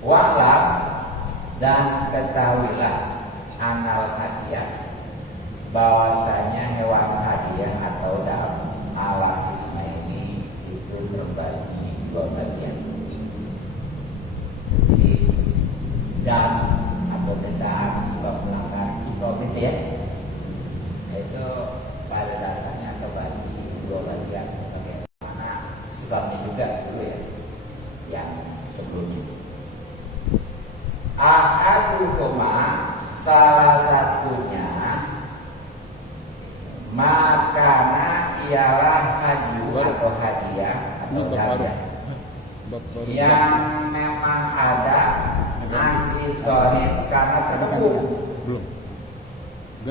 Wa'lam dan ketahuilah anal hadiah bahwasanya hewan hadiah atau dam ala ismaili itu terbagi dua bagian. Jadi dam atau dendam sebab melanggar ibrahim ya, itu pada dasarnya terbagi dua bagian. Bagaimana sebabnya juga dulu ya, yang sebelumnya. Ahadukuma salah satunya makana ialah hadiah atau hadiah atau hadiah yang memang ada antisonin karena terkepung.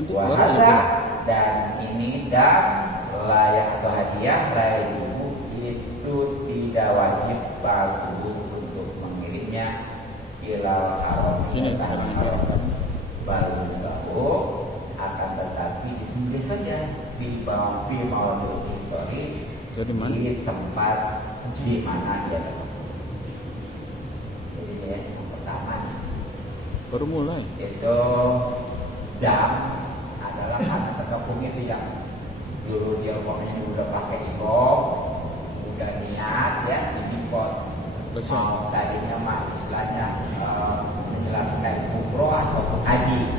Wahada dan ini dan layak atau hadiah layak itu tidak wajib palsu untuk mengirimnya ilal haram baru akan tetapi disembelih saja di bawah maulid histori di tempat di mana dia terkepung. Jadi yang pertama baru mulai itu dam adalah karena terkepung itu yang dulu dia umpamanya udah pakai ihram, udah niat ya di pot. Tadinya mah istilahnya menjelaskan umroh atau haji,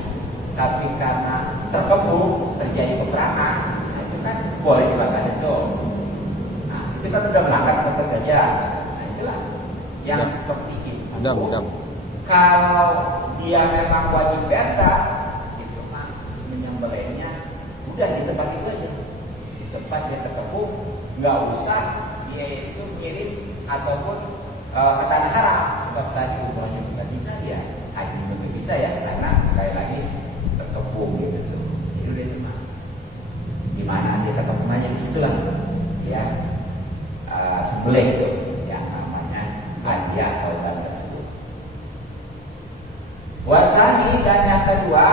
tapi karena terkepung terjadi peperangan, nah itu kan boleh dibakar itu. Nah itu kan sudah melanggar tetap saja. Nah itulah yang seperti itu. Kalau dia memang wajib beta, itu mah menyembelihnya udah di tempat itu aja, di tempat dia terkepung, nggak usah dia itu kirim ataupun ke tanah haram. Sebab tadi umrohnya juga bisa ya, haji juga bisa ya, karena sekali lagi terkepung gitu. Jadi udah cuma di mana dia terkepung aja di situ lah ya, sembelih itu yang namanya hadiah atau dam tersebut. Wasani dan yang kedua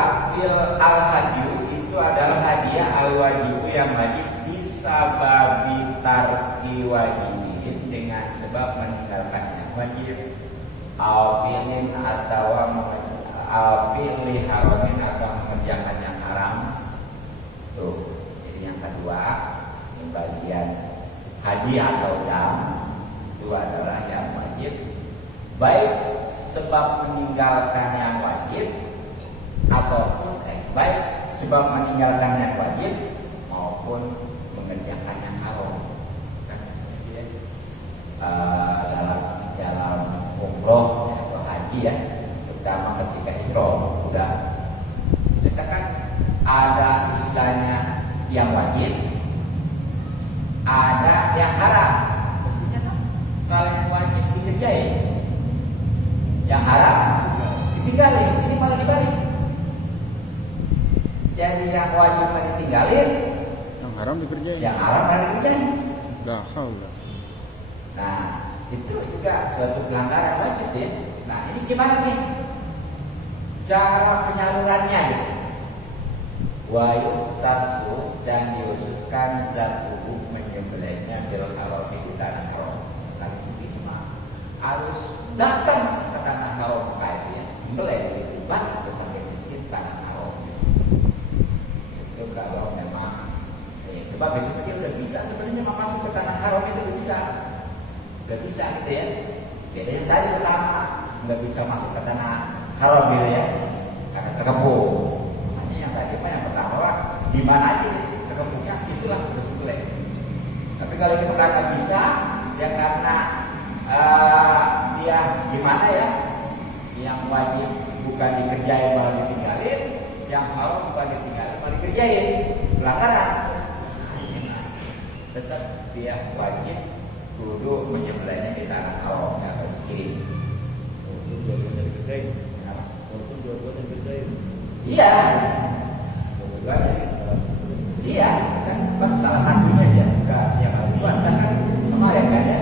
al hadiu itu adalah hadiah al wajibu yang wajib bisa babi tarki wajibin dengan sebab meninggalkannya wajib al-pilin atau al-pilih haramin atau mengerjakan yang haram. Tuh, jadi yang kedua yang bagian hadiah atau dam itu adalah yang wajib, baik sebab meninggalkan yang wajib ataupun baik sebab meninggalkan yang wajib maupun mengerjakan yang haram. Dalam umroh atau haji ya, terutama ketika ihram udah kita kan ada istilahnya yang wajib, ada yang haram. Mestinya kan kalau yang wajib dikerjain, yang haram ditinggalin. Ini malah dibalik. Jadi yang wajib ditinggalin, yang haram dikerjain. Yang haram dikerjain. Dah haula. Nah, itu juga suatu pelanggaran wajib ya. Nah, ini gimana nih cara penyalurannya? Wa yutasu dan diususkan dan tubuh menyembelihnya bil haram di tanah haram. Tapi itu mah harus datang ke tanah haram kayak ya. Sembelih di situ lah ke masjid tanah haram. Itu kalau memang sebab itu dia udah bisa sebenarnya masuk ke tanah haram itu udah bisa. Gak bisa gitu ya. Jadi yang tadi pertama nggak bisa masuk ke tanah haram gitu ya, karena terkepung. Makanya yang tadi yang pertama di mana aja terkepungnya situlah terus. Tapi kalau ini pertama bisa, ya karena dia gimana ya, yang wajib bukan dikerjain malah ditinggalin, yang haram bukan ditinggalin malah dikerjain, pelanggaran. Tetap dia wajib kudu menyembelihnya di tanah haram atau kiri. Untuk dua-duanya dikerjain. Untuk dua-duanya dikerjain. Iya. Iya, kan salah satunya aja, bukan yang harus buat kan kemarin kan ya.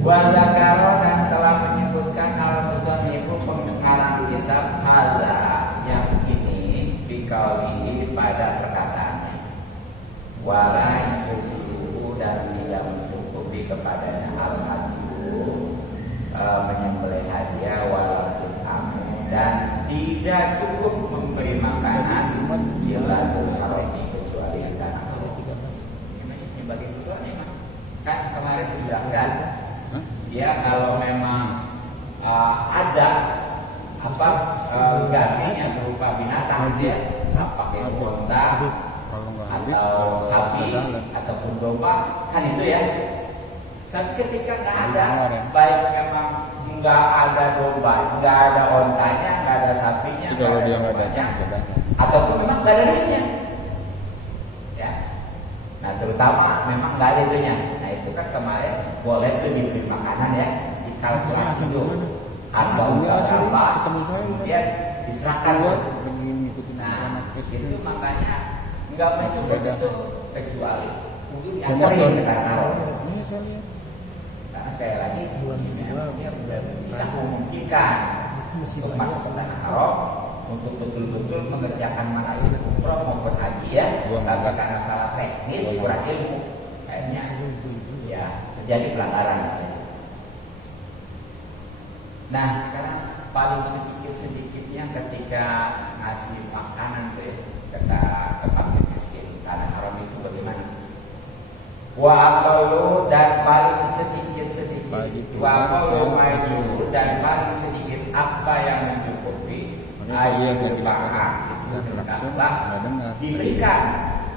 Wazakaro dan telah menyebutkan al-musannifu pengarang kitab hadza yang ini dikauli pada perkataannya. Wala yusiru dan tidak mencukupi kepadanya al-hadiyu tidak cukup memberi makanan bila terharam kecuali tanah haram. Ini bagi ketuanya kan kemarin dijelaskan. Dia kalau memang ada apa daging yang berupa binatang dia pakai unta atau sapi ataupun domba kan itu ya. Tapi ketika nggak ada, baik memang nggak ada domba, nggak ada ontanya, nggak ada sapinya, kalau dia nggak ada ataupun memang nggak ada duitnya, ya. Nah terutama memang nggak ada itunya. Nah itu kan kemarin boleh tuh diberi makanan ya, dikalkulasi dulu. Harga berapa, kemudian diserahkan. Nah itu makanya nggak mencukup itu kecuali kudu diantarin ke tanah haram. Karena saya lagi dia bisa memungkinkan untuk masuk ke tanah haram untuk betul-betul mengerjakan manasik umroh maupun haji ya. Tapi karena salah teknis kurang ilmu, akhirnya ya terjadi pelanggaran. Nah sekarang paling sedikitnya ketika ngasih makanan tuh ya, ke fakir miskin tanah haram itu bagaimana? Wa aqallu dan paling sedikit wa aqallu ma'ruf dan paling sedikit apa yang mencukupi ayat makanan diberikan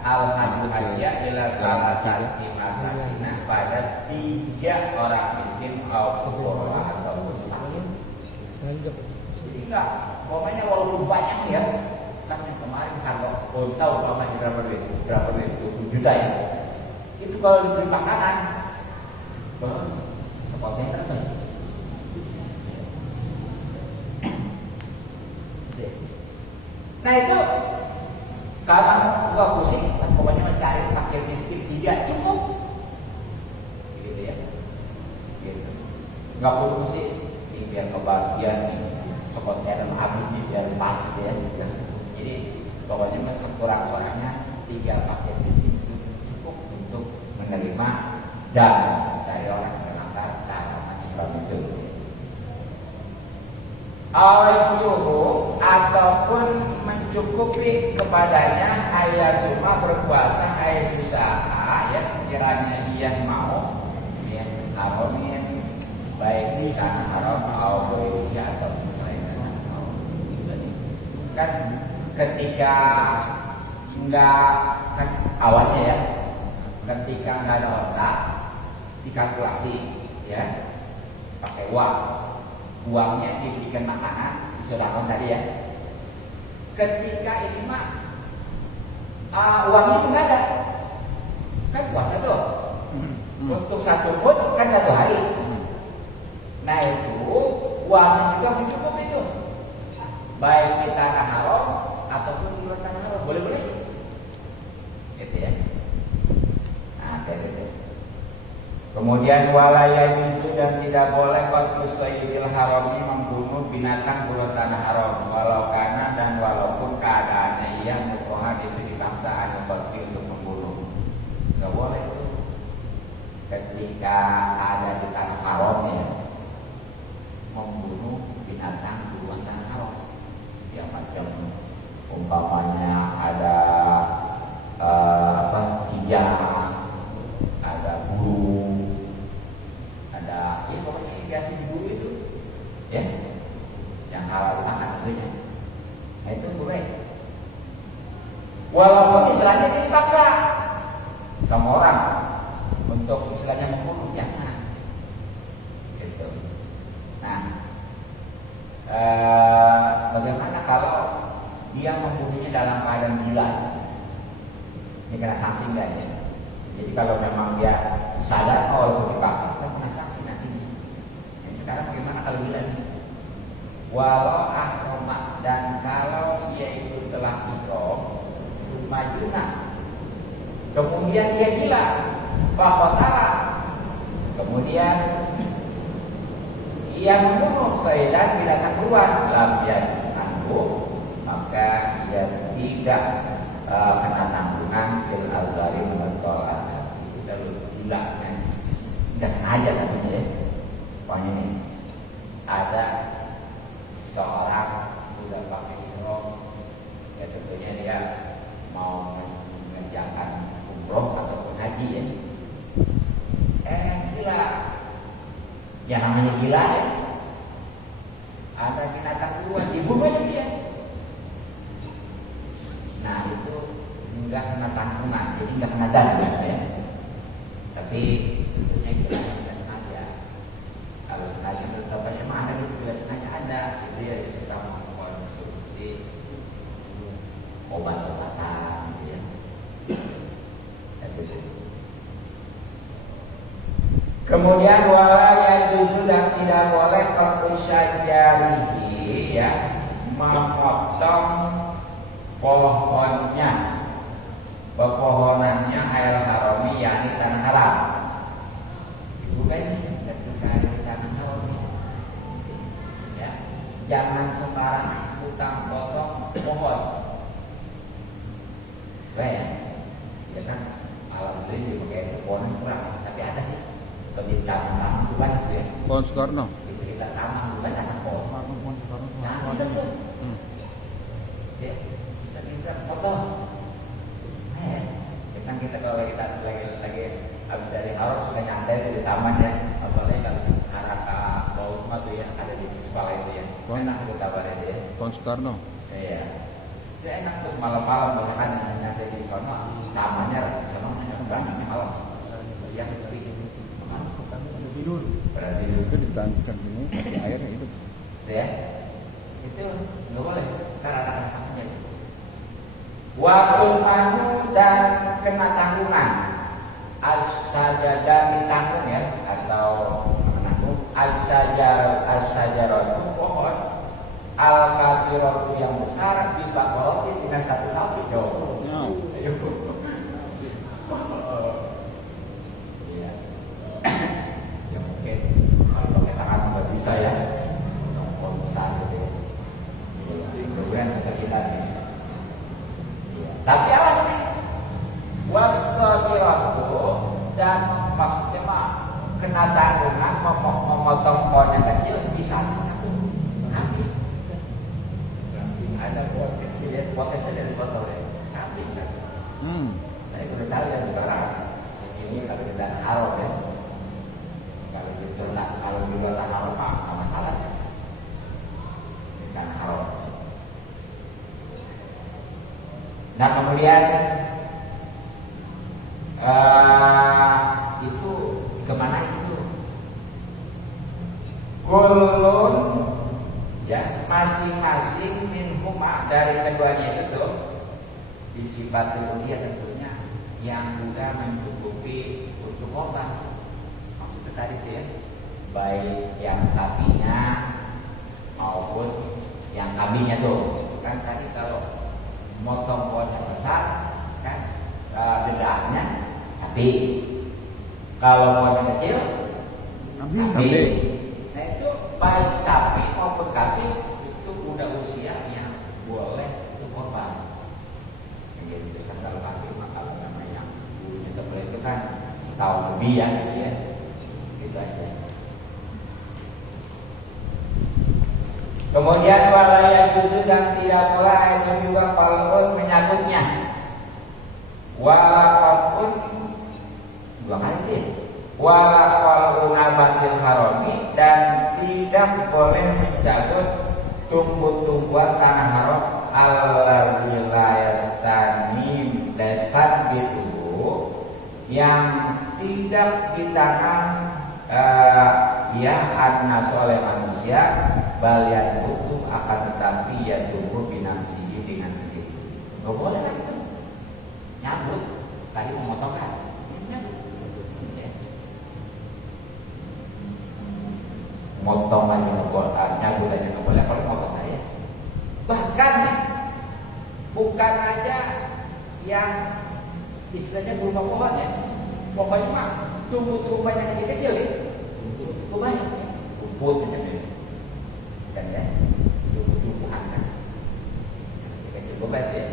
al-hadiah ila salah satu masakinah pada 3 orang miskin atau miskin. Jadi enggak, pokoknya walaupun banyak ya, kan yang kemarin kalau tahu namanya berapa duit 20 juta ya. Itu kalau diberi makanan, sepotnya terbaik. Nah itu kalau gua pusing, pokoknya mencari fakir miskin tidak cukup, gitu ya. Gitu. Nggak perlu pusing, ini biar kebagian nih, sepotnya habis nih biar pas ya. Jadi pokoknya sekurang-kurangnya 3 fakir miskin itu cukup untuk menerima dana dari orang yang melanggar larangan ihram itu. Al-yuhu ataupun mencukupi kepadanya ayat suma berpuasa ayat usaha ya sekiranya dia mau ya haromin baik di tanah haram atau selain haram. Kan ketika enggak kan awalnya ya ketika nggak ada otak dikalkulasi ya pakai uangnya dibikin makanan diserahkan tadi ya. Ketika ini mah uangnya itu nggak ada kan puasa tuh untuk 1 pun kan 1 hari. Nah itu puasa juga mencukupi itu baik di tanah haram ataupun di luar tanah haram boleh gitu ya. Nah gitu. Kemudian walaya itu dan tidak boleh qatlu sayyidil harami membunuh binatang bulan tanah haram walau karena dan walaupun keadaannya ia mukohan itu dipaksa hanya pergi untuk membunuh. Nggak boleh itu. Ketika ada di tanah haram ya membunuh binatang bulan tanah haram yang macam umpamanya ada kijang, ada burung, ada ya pokoknya yang biasa diburu itu ya yang halal makan tentunya. Nah itu boleh walaupun istilahnya dipaksa sama orang untuk istilahnya membunuh jangan gitu. Nah bagaimana kalau dia membunuhnya dalam keadaan gila? Ini kena sanksi enggak ya? Jadi kalau memang dia sadar kalau dipaksa, kita kena sanksi nantinya. Nah, sekarang bagaimana kalau gila nih? Walau ahromat dan kalau dia itu telah ihram, majuna, kemudian dia gila, fakotara, kemudian ia membunuh sayyidan binatang keluar dalam dia tangguh, maka ia tidak kena tanggungan fil al-gharim bertolak. Itu kalau gila nggak sengaja tentunya ya. Pokoknya ini ada seorang udah pakai Yang namanya gila ya. Ada binatang kedua dibunuh aja dia. Nah itu enggak kena tangkungan, jadi enggak kena dam ya. Tapi tentunya kita tidak sengaja. Kalau sengaja tetap aja mana itu tidak sengaja ada. Jadi ya kita mengkonsumsi obat-obatan, gitu ya. Kemudian wala yajuzu dan tidak boleh syajarihi ya memotong pohonnya, pepohonannya air harami yakni tanah haram. Bukan ketika di tanah haram ya, jangan sembarangan utang potong pohon. Baik ya kan, alhamdulillah pakai pohon kurang, tapi ada sih seperti taman itu banyak tuh ya. Pohon Soekarno. Di sekitar taman itu banyak pohon. Nah, bisa tuh. Ya, bisa foto. Nah, ya kan kita kalau lagi habis dari haram suka nyantai di taman ya. Apalagi kalau haraka bau rumah tuh ya ada di sekolah itu ya. Enak tuh kabarnya dia. Pohon Soekarno. Iya. Ya enak tuh malam-malam boleh kan nyantai di sana. Tamannya di sana banyak malam. Yang lebih tidur. Itu ditangkap ini kasih air itu. Ya. Itu nggak boleh karena ada sakitnya. Waktu manu dan kena tanggungan. As-sajadah ditanggung ya atau menanggung as-sajaratu pohon al-kabiratu yang besar dibakoti dengan satu sapi dong. Ayo. Iya. Ya mungkin kalau pakai tangan nggak bisa ya. Pohon besar gitu. Kemudian kita nih. Tapi awas nih, wasabiratu dan maksudnya mah kena tanggungan memotong pohon yang kecil bisa satu ambil. Ada pohon kecil ya, potes aja dipotong ya, ambil kan. Saya udah tahu ya sekarang ini kalau kita haram ya, kalau di luar haram nggak masalah sih, bukan haram. Nah kemudian itu kemana itu? Kulun ya masing-masing minhuma dari keduanya itu disifat dia tentunya yang juga mencukupi untuk korban. Maksudnya tadi itu ya, baik yang sapinya maupun yang kambingnya tuh. Kan tadi kalau motong pohon yang besar kan dedahnya sapi, kalau pohon yang kecil kambing. Nah itu baik sapi maupun kambing itu udah usianya boleh untuk korban. Gitu kan kalau kambing mah kalau namanya yang bulunya tebal itu kan setahun lebih ya gitu ya, gitu aja. Kemudian walaya juzu dan tidak pula itu juga palun menyangkutnya. Walaupun dua kali ya. Walaupun nabatil harami dan tidak boleh mencabut tumbuh-tumbuhan tanah haram al-wilayastani deskat itu yang tidak ditanam ya anas oleh manusia balian butuh akan tetapi ya tumbuh binafsihi dengan sendiri. Gak boleh kan itu nyabut tadi memotongkan nyabut ya. Motong aja nggak boleh, nyabut aja nggak boleh kalau motong aja. Bahkan bukan aja yang istilahnya berupa pohon ya, pokoknya mah tumbuh-tumbuhan yang kecil ya, tumbuh banyak ya, rumput aja kan ya, tumbuh-tumbuhan kan, kecil bebat ya.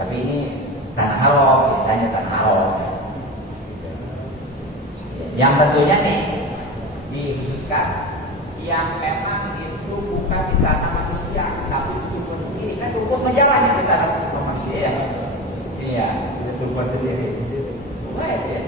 Tapi ini tanah haram, tanya tanah haram. Yang tentunya nih dikhususkan yang memang itu bukan di tanah manusia, tapi itu tumbuh sendiri. Kan tumbuh menjalannya di tanah manusia ya. Iya, itu tumbuh sendiri. Baik ya.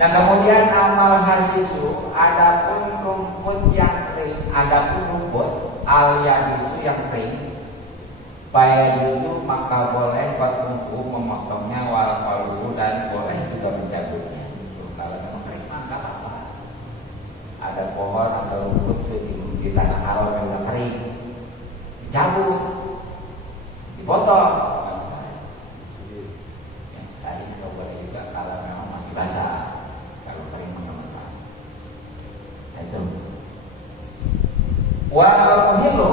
Nah kemudian amal hasisu, adapun rumput yang kering, adapun rumput al-yabisu yang kering, Fayadu maka boleh bertumpu memotongnya wal kalbu dan boleh juga mencabutnya. Kalau memang kering maka apa? Ada pohon atau rumput di tanah haram yang sudah kering, dicabut, dipotong. Tadi juga boleh juga kalau memang masih basah. Kalau kering maka itu. Wa muhilu,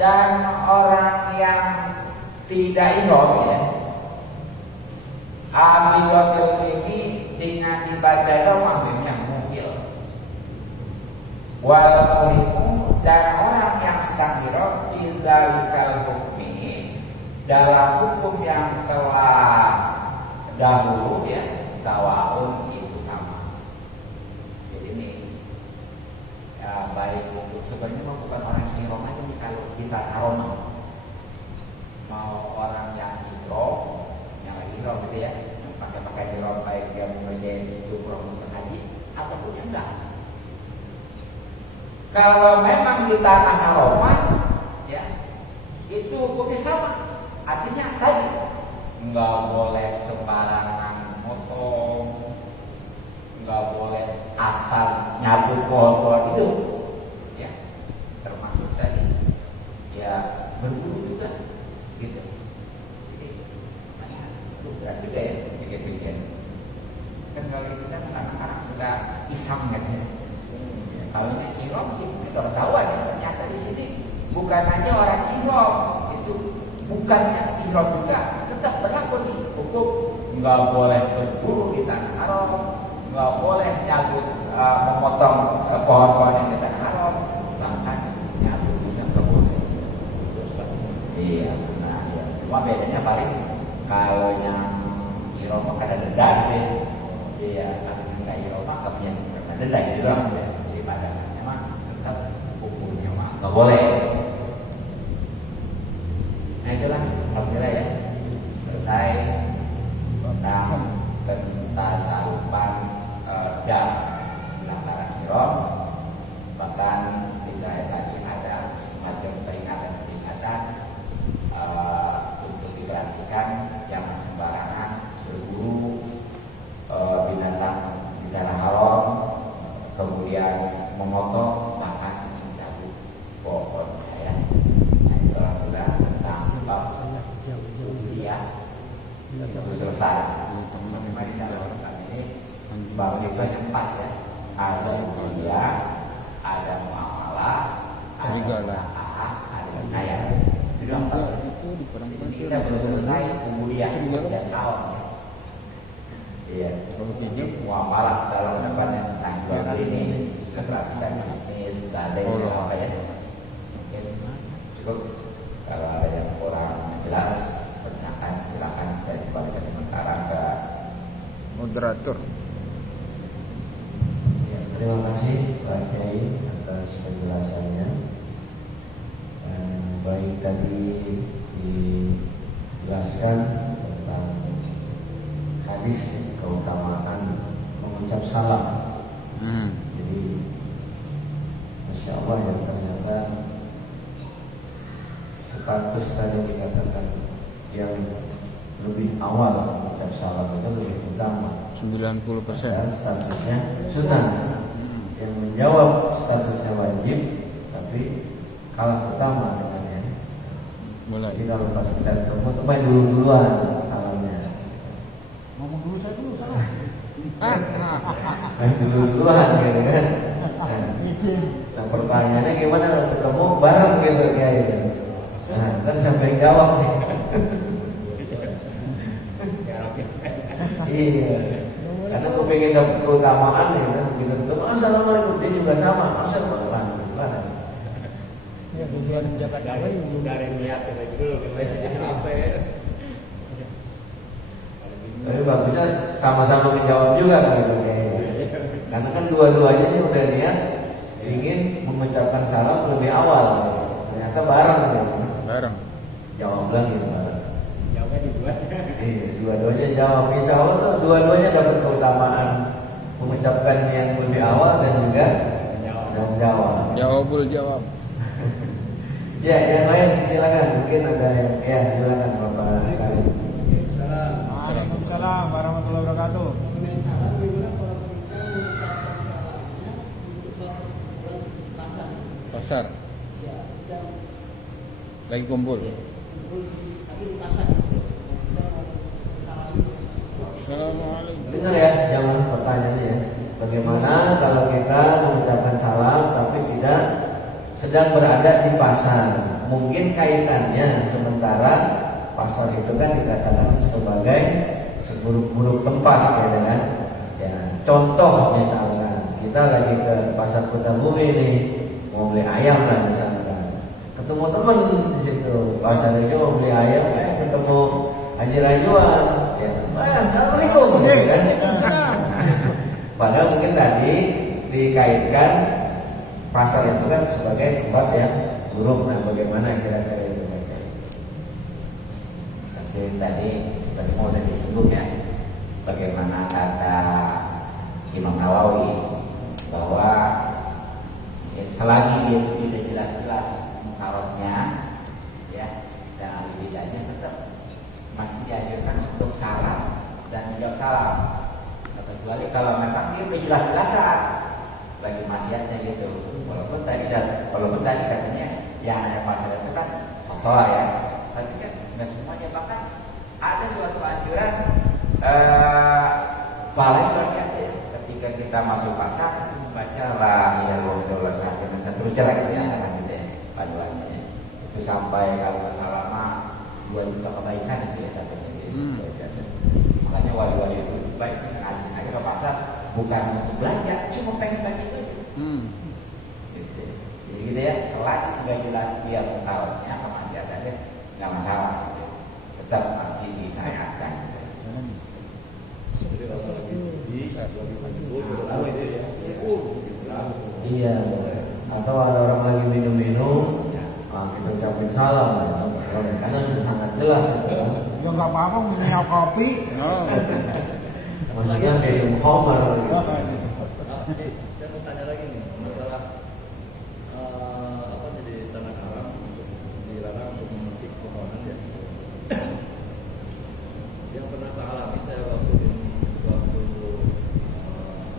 dan orang yang tidak ihram ya, amilatul ini dengan dibaca Ramadan yang muhil. Wal muhimu, dan orang yang sedang ihram bidzalika hukmi, dalam hukum yang telah dahulu ya, sawaun itu sama. Jadi ini ya, baik untuk sebenarnya bukan orang yang ihram aja nih, kalau kita haram mau orang yang ihram, yang lagi ihram gitu ya, yang pakai ihram baik dia mengerjakan itu kurang haji ataupun yang enggak. Kalau memang di tanah haram ya, itu hukumnya sama. Artinya tadi nggak boleh sembarangan motong, nggak boleh asal nyabut pohon itu, ya termasuk tadi ya berburu juga, gitu. Jadi berat juga ya, pikir-pikir. Kan kalau kita anak-anak sudah iseng gitu. Ya, kalau ini ihram sih kita tahu ya, ternyata di sini bukan hanya orang ihram, itu bukannya ihram juga, tetap berlaku nih hukum nggak boleh berburu di tanah haram, nggak boleh nyabut memotong pohon-pohon yang di tanah haram, bahkan nyabut juga nggak boleh. Iya, nah ya. Cuma bedanya paling kalau yang ihram maka ada denda gitu ya. Iya, kalau yang nggak ihram maka punya denda gitu doang ya. Jadi pada memang tetap hukumnya mah nggak boleh. Nah itulah, alhamdulillah ya, selesai tentang pentasarupan dam lantaran ihram. Bahkan tidak lagi ada semacam peringatan untuk diperhatikan, jangan sembarangan berburu binatang di tanah haram, kemudian memotong bahkan mencabut pohon ya. Nah itu alhamdulillah tentang bab kuliah itu selesai. Mari dalam ini bab itu ada 4 ya. Ada kuliah, ada muamalah, ada usaha, ada inayah. Itu 4. Kita belum selesai kuliah sekian tahun. Iya. Jadi muamalah salah depannya tentang jual beli ini, keterampilan bisnis, sudah ada istilah apa ya? Cukup. Kalau ada yang kurang jelas, pertanyaan silakan saya kembalikan sementara ke moderator. Ya, terima kasih Pak Kiai atas penjelasannya. Baik tadi dijelaskan tentang hadis keutamaan mengucap salam. Jadi Masya Allah ya, ternyata status tadi dikatakan yang lebih awal mengucap salam itu lebih utama 90%. dan statusnya sunnah. Yang menjawab statusnya wajib tapi kalah utama dengan yang Mulai. kita lepas kita ketemu tuh main duluan salamnya. ngomong dulu saya dulu salah. Main duluan gitu kan. Nah pertanyaannya gimana kalau ketemu bareng gitu kayak. Nah ntar siapa yang jawab nih? Iya. Karena aku pengen dapat keutamaan nih kan begitu ketemu assalamualaikum dia juga sama assalamualaikum. Ya, tujuan menjabat awal Dari niat kita dulu apa ya? Tapi bagusnya sama-sama menjawab juga gitu kayaknya. Karena kan dua-duanya ini udah niat ingin mengucapkan salam lebih awal. Ternyata bareng gitu. Bareng. Jawab lagi bareng. Jawabnya di dua. Iya, dua-duanya jawab. Insya Allah tuh dua-duanya dapat keutamaan mengucapkan yang lebih awal dan juga menjawab. Jawabul jawab. Ya, yang lain silakan. Mungkin ada yang silakan Bapak sekali. Waalaikumsalam warahmatullahi wabarakatuh. Pasar. Lagi kumpul. Assalamualaikum. Dengar ya, jangan pertanyaannya ya. Bagaimana kalau kita mengucapkan salam tapi tidak sedang berada di pasar? Mungkin kaitannya sementara pasar itu kan dikatakan sebagai seburuk-buruk tempat ya kan? Ya, contoh misalkan kita lagi ke pasar Kota-Bumi nih, mau beli ayam lah misalkan. Ketemu teman di situ, pasar itu mau beli ayam, ketemu Haji Rajuan, ya, assalamualaikum, gitu kan? Padahal mungkin tadi dikaitkan pasar itu kan sebagai tempat yang buruk. Nah, bagaimana kira-kira itu? Kasih tadi seperti mau udah disebut ya, bagaimana kata Imam Nawawi bahwa selagi dia itu bisa jelas-jelas mukarotnya, ya, dan alibidanya tetap masih diajarkan untuk salam dan menjawab salam. Kecuali kalau memang dia udah jelas-jelasan bagi maksiatnya gitu. Walaupun tadi katanya yang ada pasal itu kan kotor ya, tapi kan nggak semuanya. Bahkan ada suatu anjuran paling luar biasa ya. Ketika kita masuk pasar, baca la ilaha illallah dan seterusnya lagi ya, gitu ya panduannya. Itu sampai kalau nggak salah mah 2 juta kebaikan itu ya katanya. Makanya wali-wali itu baik sengaja aja ke pasar bukan untuk belanja, cuma pengen bagi itu. Gitu. Jadi gitu ya, selagi sudah jelas dia mengetahuinya kemaksiatannya nggak masalah, gitu. Tetap masih disayangkan. Iya. Atau ada orang lagi minum-minum, kita ucapin salam, karena sudah sangat jelas itu. Ya nggak apa-apa minum kopi. Maksudnya minum homer. Saya mau tanya lagi nih masalah apa jadi tanah haram dilarang untuk memetik pohonan ya. Yang pernah saya alami saya waktu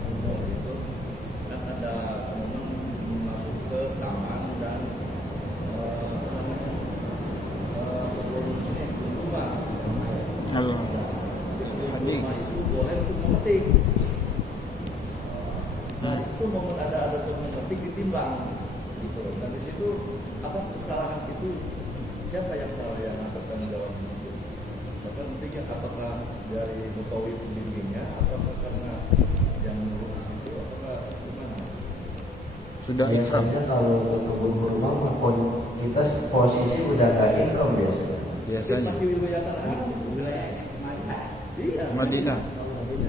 umur itu kan ada momen masuk ke taman dan bunga. Halo. Rumah itu boleh untuk memetik. Nah itu momen ada untuk memetik ditimbang gitu. Dan di situ apa kesalahan itu siapa yang salah yang akan tanggung jawab itu? Bahkan memetiknya apakah dari Betawi pembimbingnya, apakah karena yang menurut itu, apakah gimana? Sudah ikhram. Biasanya kalau ke kebun kurma kita posisi udah gak income biasanya. Biasanya. Masih wilayah tanah haram, Wilayah iya. Madinah.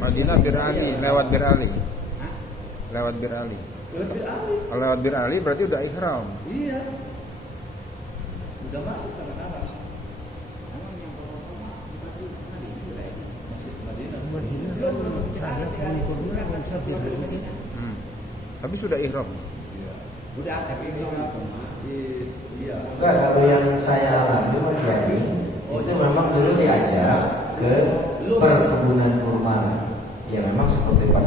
Madinah Bir Ali, lewat Bir Ali. Lewat Bir Ali. Lebih ahli. Kalau lewat Bir Ali berarti udah ihram. Iya. Udah masuk tanah haram. Masih Madinah. Saya pengikutnya nggak bisa bilang. Tapi sudah ihram. Udah tapi Iya. Enggak, kalau yang saya alami Mas Yani, itu memang dulu diajak ke perkebunan kurma. Ya memang seperti Pak.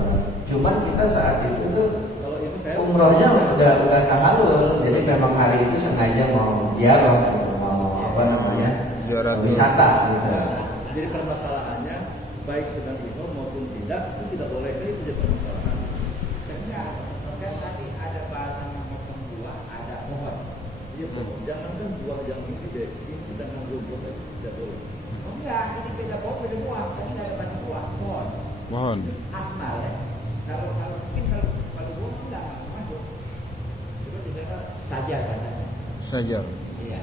Cuman kita saat itu tuh Kalau itu saya umrohnya udah tahalul, jadi memang hari itu sengaja mau ziarah, mau apa namanya, Ziarah dulu. wisata gitu. jadi permasalahannya baik sedang ihram maupun tidak itu tidak boleh itu jadi permasalahan. kan tadi ada bahasa memotong buah, ada pohon. Iya betul. Jangankan buah yang ini deh, ini sedangkan buah itu tidak boleh. Oh enggak, ini beda pohon, beda buah. Tadi nggak ada bahasa buah, pohon. Mohon. Asmal ya. Kalau mungkin kalau buah enggak masuk. Coba dikata saja katanya. Saja. Iya.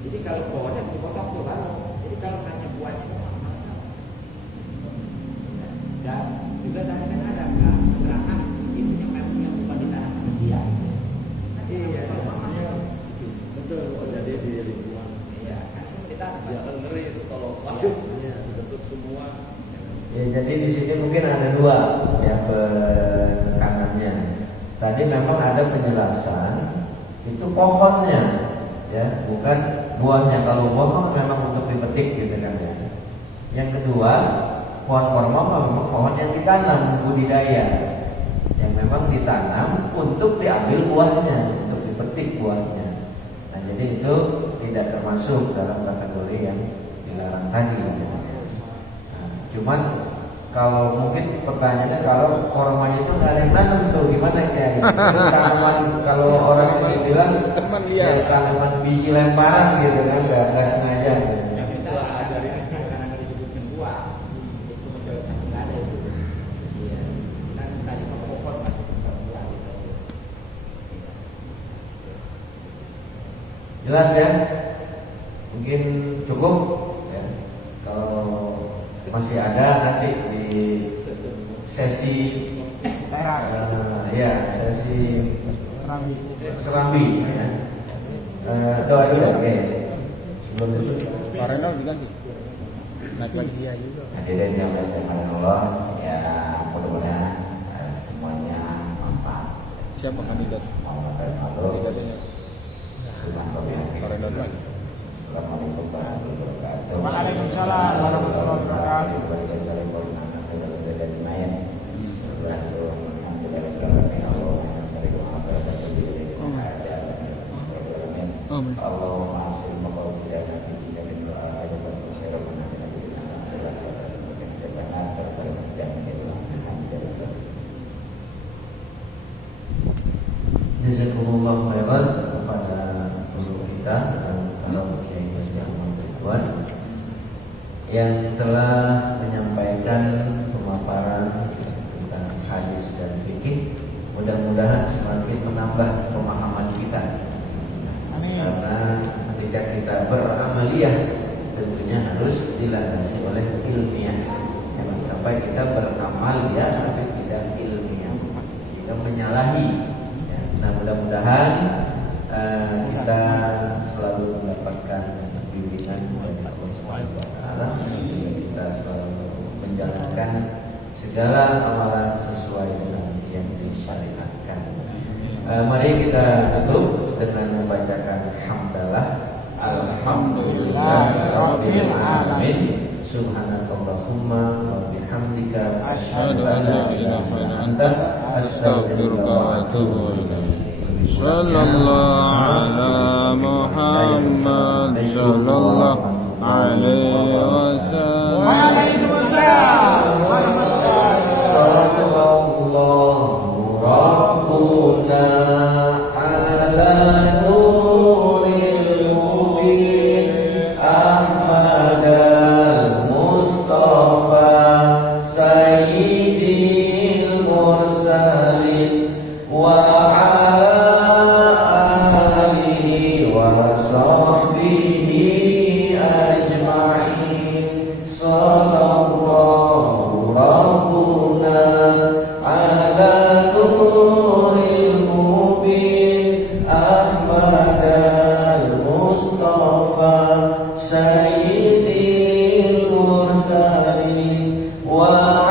Jadi kalau pohonnya dipotong tuh baru. Jadi kalau hanya buahnya itu dan juga tadi kan ada keterangan itu yang bukan di tanah manusia. Iya. Betul. Jadi di lingkungan. Iya. Kan kita Dia akan ngeri itu kalau masuk, dibentuk semua. Ya jadi di sini mungkin ada dua ya penekanannya. Tadi memang ada penjelasan itu pohonnya ya, bukan buahnya. Kalau buah memang untuk dipetik gitu kan ya. Yang kedua, pohon korma memang pohon yang ditanam budidaya, yang memang ditanam untuk diambil buahnya, untuk dipetik buahnya. Nah, jadi itu tidak termasuk dalam kategori yang dilarang tadi. Nah, cuman kalau mungkin pertanyaannya kalau kormanya itu nggak ada yang nanam tuh gimana ya? Tanaman kalau orang sini bilang Teman ya, liar. tanaman biji lemparan gitu kan, nggak sengaja. Yang itu ada karena nggak disebutkan buah, itu mencoba nggak ada itu. Iya. Kan tadi pohon masih bukan buah. Jelas ya? Mungkin cukup ya. Kalau masih ada nanti di sesi ya sesi serambi ya. Doa dulu oke. Sebelum itu Pak Renal diganti. Naik lagi dia juga. Hadirin yang bersamaan Allah, ya mudah-mudahan semuanya manfaat. Siapa kandidat? Kandidatnya? Pak Renal lagi. Assalamualaikum warahmatullahi wabarakatuh. Waalaikumsalam warahmatullahi wabarakatuh. Jazakumullah khairan kepada guru kita dan para kiai yang bertujuan yang telah menyampaikan pemaparan tentang hadis dan fikih. Mudah-mudahan semakin menambah pemahaman kita. Karena ketika kita beramaliyah tentunya harus dilandasi oleh ilmiah. Jangan sampai kita beramaliyah tapi tidak ilmiah, kita menyalahi. Nah, mudah-mudahan kita selalu mendapatkan bimbingan dari Allah Subhanahu wa taala, kita selalu menjalankan segala amalan sesuai dengan yang disyariatkan. Mari kita tutup dengan membacakan hamdalah. Alhamdulillahirabbil alamin. Subhanakallahumma wa bihamdika asyhadu an la ilaha illa anta astaghfiruka wa atubu ilaik. Sallallahu ala Muhammad sallallahu alaihi wasallam. Waalaikumsalam warahmatullahi Sallallahu rabbuna ala nuril mubin Ahmad al-Mustafa Sayyidil Mursalin wa ala alihi wa sahbihi ajma'in. Sallallahu rabbuna ala nuril mubin Ahmad al-Mustafa Sayyidil Mursalin wa